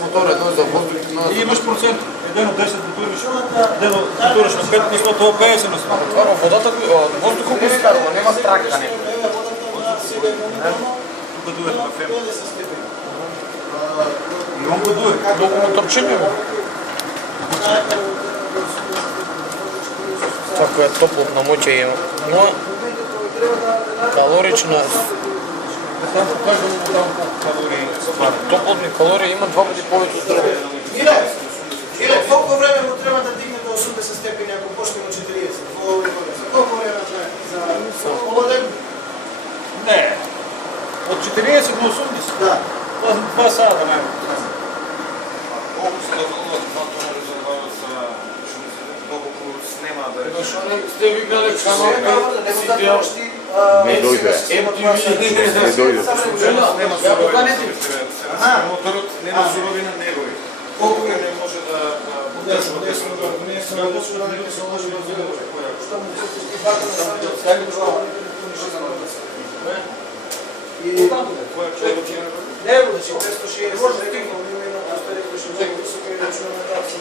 Мотор едно за въздух. И имаш процент. Едно 10 мотуриш, едно мотуриш на 5 на 100, това 50 на 100. Това водата, въздуха го изкарва, няма стракане. Тук дует на фем. Много дует. Много моторчини. Това е топло на моча има. Но калорична. Топлотни калории има 2 пъти повече от други. Иле, колко време му трябва да дигне до 80 степени, ако почне на 40? Колко време трябва за холоден? Не. От 40 до 80? Да. Това са да най-много. Колко се дължава това резервуара за шумите, колко снема да речем? Защо не сте ви гледали канал? Не дойде. Не дойде. Моторът нема суровина, не гори. Колко време може да поддържа тесно? Него да си 260 може да стигне, но именно остарите ще много високо и да чуем на тази